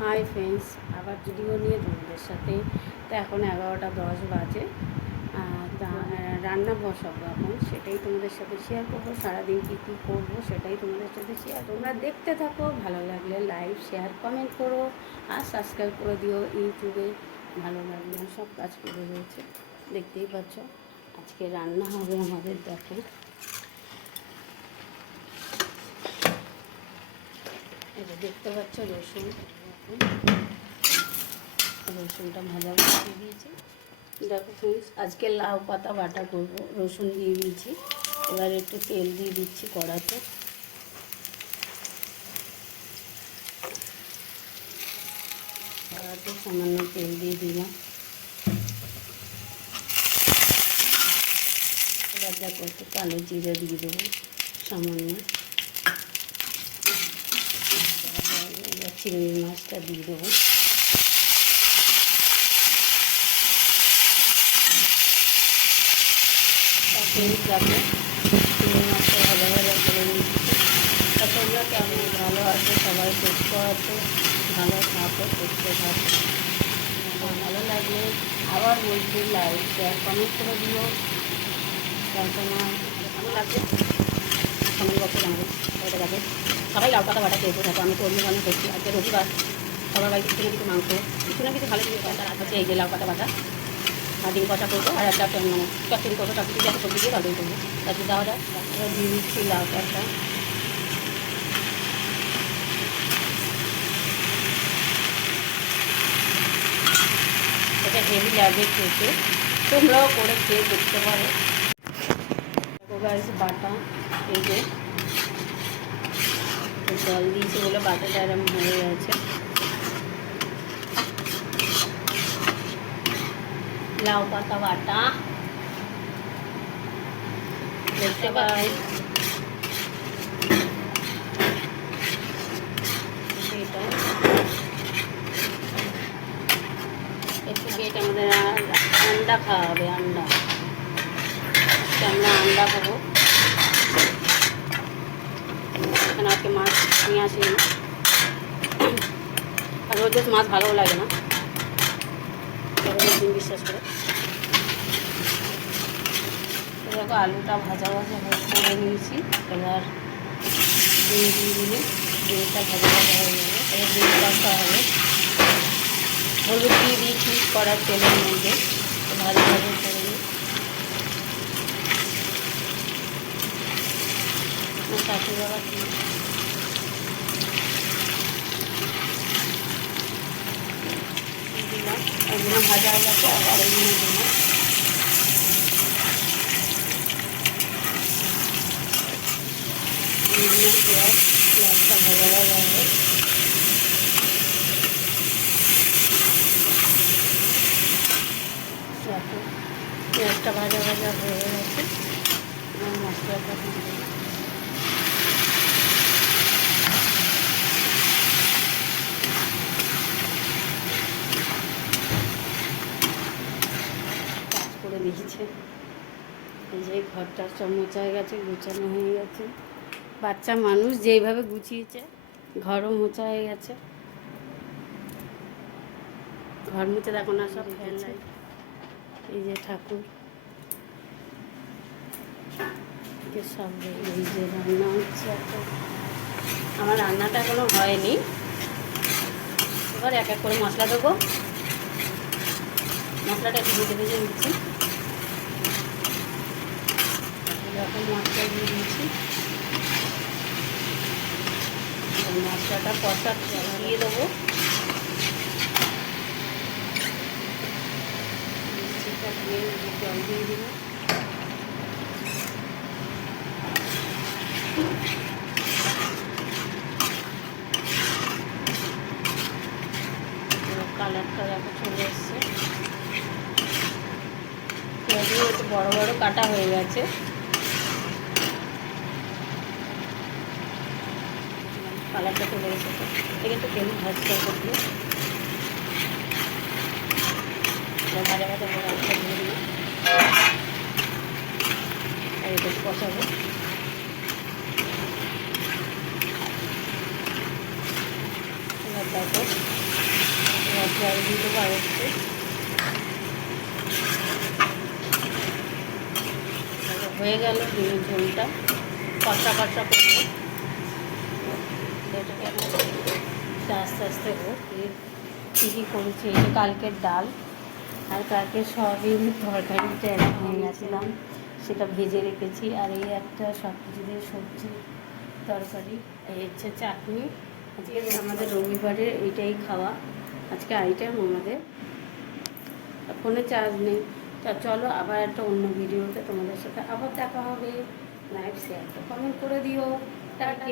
Hi friends, আবার video নিয়ে তোমাদের সাথে। তো এখন 11টা 10 বাজে। রান্না বসাবো এখন, সেটাই তোমাদের সাথে শেয়ার করবো। সারাদিন কী কী করবো সেটাই তোমাদের সাথে শেয়ার। তোমরা দেখতে থাকো, ভালো লাগলে লাইক শেয়ার কমেন্ট করো আর সাবস্ক্রাইব করে দিও ইউটিউবে। ভালো লাগলে সব কাজ করে রয়েছে, দেখতেই পাচ্ছ। আজকে রান্না হবে আমাদের, দেখো। এটা দেখতে পাচ্ছ রসুন, রসুনটা ভাজা বসিয়ে দিয়েছি। দেখো ফ্রেন্ডস, আজকে লাউ পাতা বাটা করবো। রসুন দিয়ে দিয়েছি, এবার একটু তেল দিয়ে দিচ্ছি কড়াতে। কড়াতে সামান্য তেল দিয়ে দিলাম। এবার দেখো একটু কালো জিরে দিয়ে দেবো সামান্য। এবার চিংড়ি মাছটা দিয়ে দেবো। দেখো চিংড়ি মাছটা ভাজা ভাজা করে নিচ্ছি। তা তোমরা কেমন ভালো আছো? সবাই সুস্থ আছো, ভালো থাকো, সুস্থ থাকো। ভালো লাগলে আবার বলছি লাইক শেয়ার কমেন্ট করে দিও। তোমার ভালো লাগবে কমেন্ট বক্সে জানাবে। ওটা যাবে সবাই লাউ পাতা বাটা খেয়েছে। দেখো আমি তো অন্য রান্না করছি, আজকে রবিবার। সবার বাড়িতে কিছু না কিছু মাংস, কিছু না কিছু ভালো জিনিস হয়। তার হচ্ছে এই যে লাউ পাতা বাটা আর ডিম কষা করবো, আর একটা মানে চচ্চড়ি করবো। চচ্চড়ি দিয়ে একটা সবজি দিয়ে ভালোই করবো। তারপর দেওয়া যায়। এবার দিয়ে দিচ্ছি লাউ পাতা। এটা হেভি লাগবে খেতে, তোমরাও করে খেয়ে দেখতে পারো। গাইস বাটা এই যে জল দিয়েছি বলে বাটাটা এরম হয়ে গেছে। লাউ পাতা বাটা দেখতে পাই। এটা একটু গেট আমাদের আন্ডা খাওয়া হবে। আন্ডা আমরা আন্ডা খাবো। এখানে আজকে মাছ নিয়ে আসিনি, আর রোজ রোজ মাছ ভালোও লাগে না, দিন বিশ্বাস করে। দেখো আলুটা ভাজা ভাজা করে নিয়েছি। এবার ডিম দিয়ে দিলে ডিমটা ভাজা ভাজা হয়ে যাবে। এবার ডিম কষা হবে। হলুদ দিয়ে দিয়েছি কড়ার তেলের মধ্যে, ভাজা ভাজা করে নিই। শাশুড়ি বাবা দিলাম, এগুলো ভাজা হয়ে গেছে। আবার এগুলো দিলাম। পেঁয়াজটা ভাজা ভাজা হবে। পেঁয়াজটা ভাজা ভাজা হয়ে গেছে। মশলাটা দিয়ে দেবো। কাজ করে দিয়েছে। এই যে ঘরটা সব মোছা হয়ে গেছে, গুছানো হয়ে গেছে। বাচ্চা মানুষ যেইভাবে গুছিয়েছে, ঘরও মোছা হয়ে গেছে। ঘর মুছে দেখো না সব ফ্যান লাইট। এই যে ঠাকুর, সব এই যে রান্না হচ্ছে এখন। আমার রান্নাটা এখনো হয়নি। এবার এক এক করে মশলা দেবো। মশলাটা একটু ভেজে ভেজে নিচ্ছি। এরকম মশলা দিয়ে দিয়েছি। মশলাটা কষা দিয়ে দেবো। জল দিয়ে দিব। কালারটা দেখো চলে এসছে। পেঁয়াজগুলো একটু বড় বড় কাটা হয়ে গেছে। কালারটা চলে এসেছে। থেকে একটু তেল ভাজতে হবে। ভাজা ভাজা করে আলুটা দিয়ে দিলাম। আর এটা কষাবো। এবার দেখো জল দিয়ে দেবো আর একটু। হয়ে গেল ডিমের ঝোলটা, কষা কষা করবো। এটাকে আমি আস্তে আস্তে হোক। কী কী করেছি, এই যে কালকের ডাল আর কালকে সয়াবিন তরকারিটা এরকম গেছিলাম, সেটা ভেজে রেখেছি। আর এই একটা সব কিছু দিয়ে সবজি তরকারি, এই হচ্ছে চাটনি। আজকে আমাদের রবিবারে এইটাই খাওয়া, আজকে আইটেম আমাদের। ফোনে চার্জ নেই। তা চলো আবার একটা অন্য ভিডিওতে তোমাদের সাথে আবার দেখা হবে। লাইক শেয়ার কমেন্ট করে দিও। টাটা।